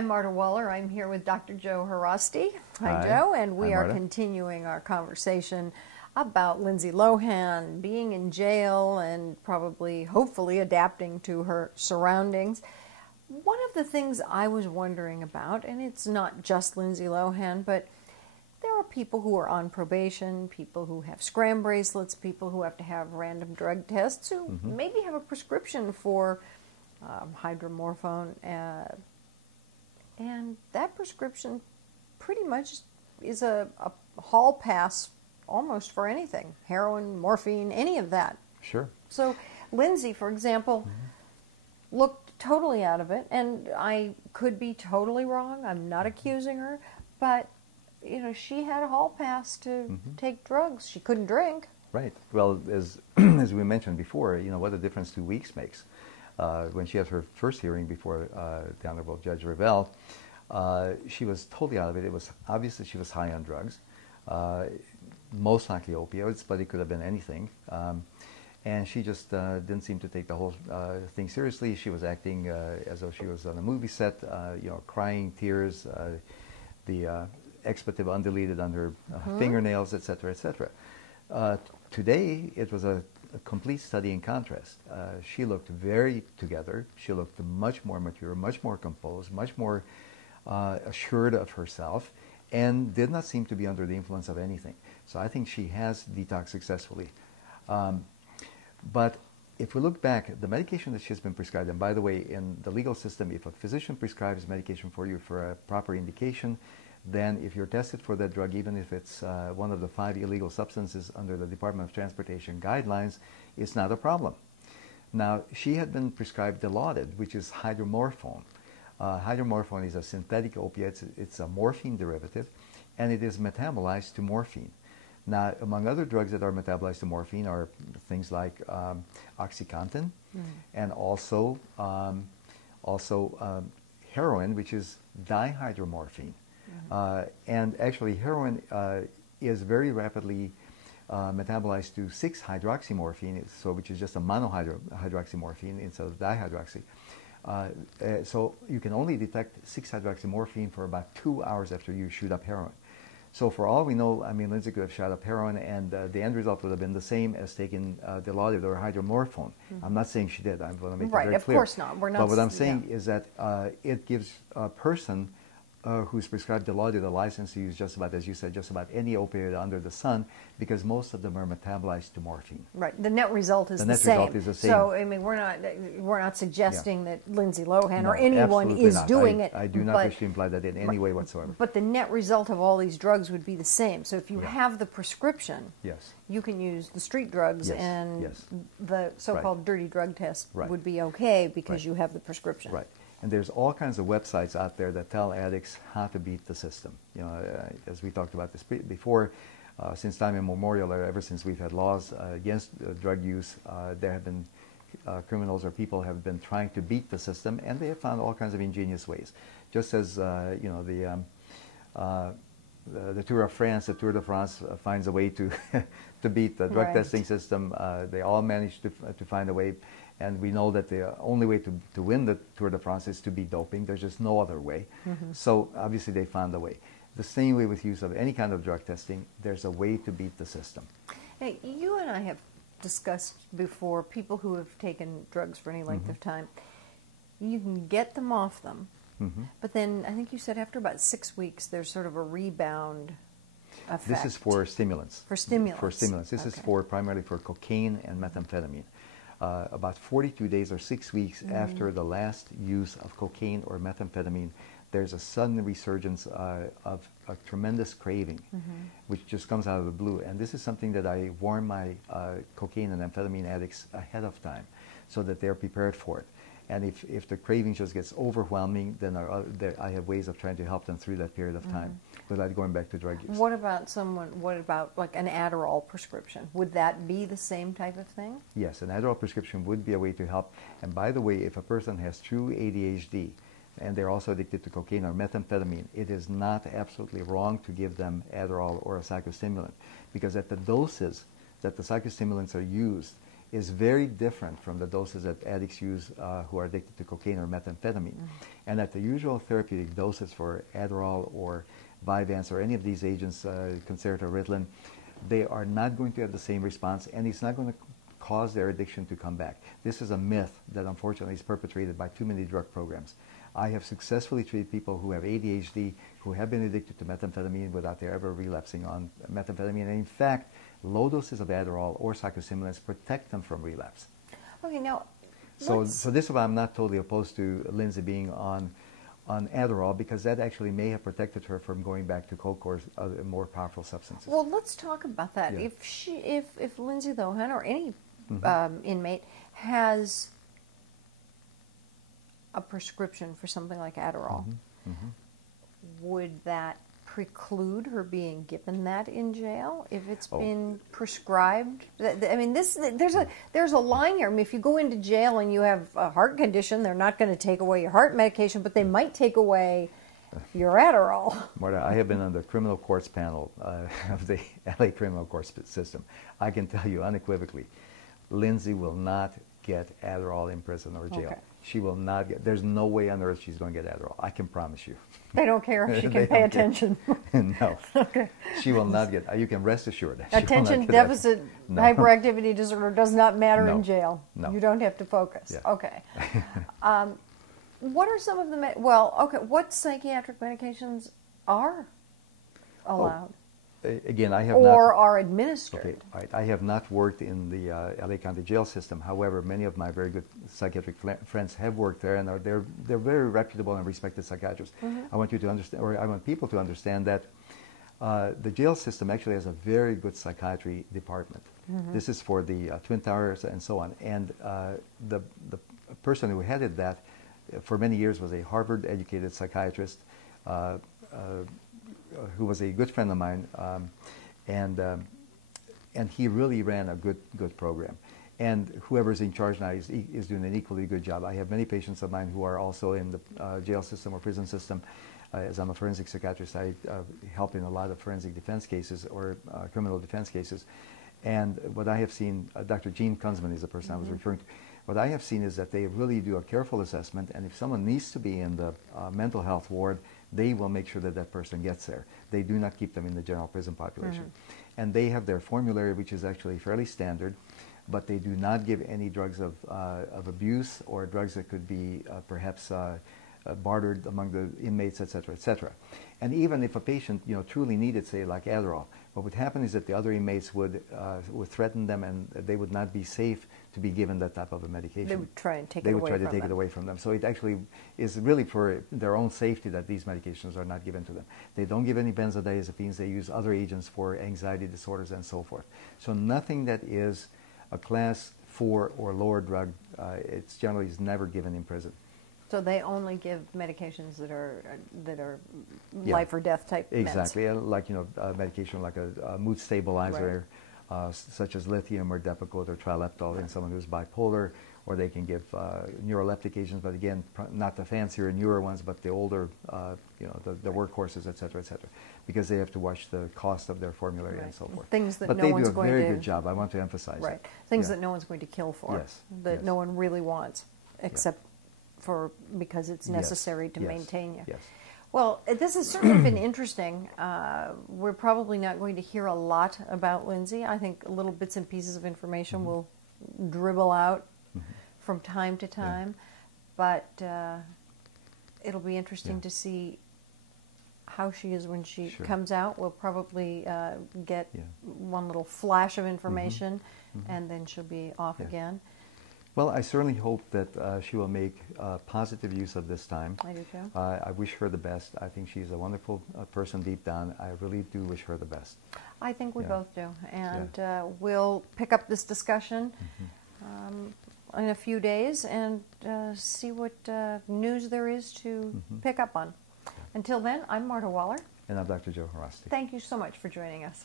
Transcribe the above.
I'm Marta Waller. I'm here with Dr. Joe Haraszti. Hi, Joe. And we are Marta. continuing our conversation about Lindsey Lohan being in jail and probably, hopefully, adapting to her surroundings. One of the things I was wondering about, and it's not just Lindsey Lohan, but there are people who are on probation, people who have scram bracelets, people who have to have random drug tests, who maybe have a prescription for hydromorphone, and that prescription pretty much is a hall pass almost for anything, heroin, morphine, any of that. Sure. So Lindsey, for example, looked totally out of it, and I could be totally wrong. I'm not accusing her, but she had a hall pass to take drugs. She couldn't drink. Right. Well, as as we mentioned before, what a difference 2 weeks makes. When she had her first hearing before the Honorable Judge Revelle, she was totally out of it. It was obvious that she was high on drugs, most likely opioids, but it could have been anything. And she just didn't seem to take the whole thing seriously. She was acting as though she was on a movie set, crying, tears, the expletive undeleted on her fingernails, etc., etc. Today, it was a complete study in contrast. She looked very together. She looked much more mature, much more composed, much more assured of herself, and did not seem to be under the influence of anything. So I think she has detoxed successfully. But if we look back, the medication that she's been prescribed, and by the way, in the legal system, if a physician prescribes medication for you for a proper indication, then if you're tested for that drug, even if it's one of the 5 illegal substances under the Department of Transportation guidelines, it's not a problem. Now, she had been prescribed Dilaudid, which is hydromorphone. Hydromorphone is a synthetic opiate. It's a morphine derivative, and it is metabolized to morphine. Now, among other drugs that are metabolized to morphine are things like OxyContin, and also heroin, which is dihydromorphine. And actually, heroin is very rapidly metabolized to 6-hydroxymorphine, which is just a monohydroxymorphine instead of dihydroxy. So you can only detect 6-hydroxymorphine for about 2 hours after you shoot up heroin. So for all we know, Lindsey could have shot up heroin, and the end result would have been the same as taking Dilaudid or hydromorphone. I'm not saying she did. I want to make it very clear. Right, of course not. We're not. But what I'm saying is that it gives a person who's prescribed Dilaudid a license to use just about, as you said, just about any opioid under the sun, because most of them are metabolized to morphine. Right. The net result is the same. The net result is the same. So we're not suggesting that Lindsey Lohan or anyone is doing it. I do not wish to imply that in any way whatsoever. But the net result of all these drugs would be the same. So if you have the prescription, you can use the street drugs, and the so-called dirty drug test would be okay because you have the prescription. Right. And there's all kinds of websites out there that tell addicts how to beat the system. As we talked about this before, since time immemorial, or ever since we've had laws against drug use, there have been criminals or people have been trying to beat the system, and they have found all kinds of ingenious ways. Just as the Tour of France, the Tour de France finds a way to to beat the drug testing system. They all manage to find a way. And we know that the only way to win the Tour de France is to beat doping. There's just no other way. So obviously they found a way. The same way with use of any kind of drug testing, there's a way to beat the system. Hey, you and I have discussed before people who have taken drugs for any length of time. You can get them off them, but then I think you said after about 6 weeks there's sort of a rebound effect. This is for stimulants. For stimulants. For stimulants. This is primarily for cocaine and methamphetamine. About 42 days or 6 weeks after the last use of cocaine or methamphetamine, there's a sudden resurgence of a tremendous craving, which just comes out of the blue. And this is something that I warn my cocaine and amphetamine addicts ahead of time so that they're prepared for it. And if the craving just gets overwhelming, then I have ways of trying to help them through that period of time without going back to drug use. What about like an Adderall prescription? Would that be the same type of thing? Yes, an Adderall prescription would be a way to help. And by the way, if a person has true ADHD and they're also addicted to cocaine or methamphetamine, it is not absolutely wrong to give them Adderall or a psychostimulant, because at the doses that the psychostimulants are used, is very different from the doses that addicts use who are addicted to cocaine or methamphetamine. And that the usual therapeutic doses for Adderall or Vyvanse or any of these agents, Concerta or Ritalin, they are not going to have the same response, and it's not going to cause their addiction to come back. This is a myth that unfortunately is perpetrated by too many drug programs. I have successfully treated people who have ADHD, who have been addicted to methamphetamine without their ever relapsing on methamphetamine. And in fact, low doses of Adderall or psychostimulants protect them from relapse. Okay, now, so this is why I'm not totally opposed to Lindsey being on Adderall, because that actually may have protected her from going back to coke or other more powerful substances. Well, let's talk about that. Yeah. If Lindsey Lohan or any inmate has a prescription for something like Adderall, would that preclude her being given that in jail if it's been prescribed? I mean, there's a line here. I mean, if you go into jail and you have a heart condition, they're not going to take away your heart medication, but they might take away your Adderall. Marta, I have been on the criminal courts panel of the LA criminal court system. I can tell you unequivocally, Lindsey will not get Adderall in prison or jail. Okay. She will not get, there's no way on earth she's going to get Adderall. I can promise you. They don't care if she can pay attention. No. Okay. She will not get, you can rest assured. Attention deficit hyperactivity disorder does not matter in jail. No. You don't have to focus. Yeah. Okay. What are some of the, what psychiatric medications are allowed? Again, I have or are administered. Okay, right. I have not worked in the LA County jail system. However, many of my very good psychiatric friends have worked there, and they're very reputable and respected psychiatrists. I want you to understand, or I want people to understand that the jail system actually has a very good psychiatry department. This is for the Twin Towers and so on. And the person who headed that for many years was a Harvard-educated psychiatrist. Who was a good friend of mine, and he really ran a good program. And whoever's in charge now is doing an equally good job. I have many patients of mine who are also in the jail system or prison system. As I'm a forensic psychiatrist, I help in a lot of forensic defense cases or criminal defense cases. And what I have seen, Dr. Gene Kunzman is the person I was referring to. What I have seen is that they really do a careful assessment, and if someone needs to be in the mental health ward, they will make sure that that person gets there. They do not keep them in the general prison population. And they have their formulary, which is actually fairly standard, but they do not give any drugs of abuse or drugs that could be perhaps bartered among the inmates, et cetera, et cetera. And even if a patient, truly needed, say, like Adderall, what would happen is that the other inmates would threaten them, and they would not be safe to be given that type of a medication. They would try and take they it would away try to from take them. it away from them. So it actually is really for their own safety that these medications are not given to them. They don't give any benzodiazepines. They use other agents for anxiety disorders and so forth. So nothing that is a class 4 or lower drug, it's generally is never given in prison. So they only give medications that are life or death type meds. Exactly, like medication like a mood stabilizer, such as lithium or Depakote or Trileptal in someone who's bipolar, or they can give neuroleptic agents, but again, not the fancier newer ones, but the older, the workhorses, et cetera, because they have to watch the cost of their formulary and so forth. Things that but no they one's do a going very to good job. I want to emphasize that. Things that no one's going to kill for. Yes. That no one really wants, except because it's necessary to maintain you. Yes. Well, this has certainly been interesting. We're probably not going to hear a lot about Lindsey. I think little bits and pieces of information will dribble out from time to time, but it'll be interesting to see how she is when she comes out. We'll probably get one little flash of information, and then she'll be off again. Well, I certainly hope that she will make positive use of this time. I do too. I wish her the best. I think she's a wonderful person deep down. I really do wish her the best. I think we both do. And we'll pick up this discussion in a few days and see what news there is to pick up on. Until then, I'm Marta Waller. And I'm Dr. Joe Haraszti. Thank you so much for joining us.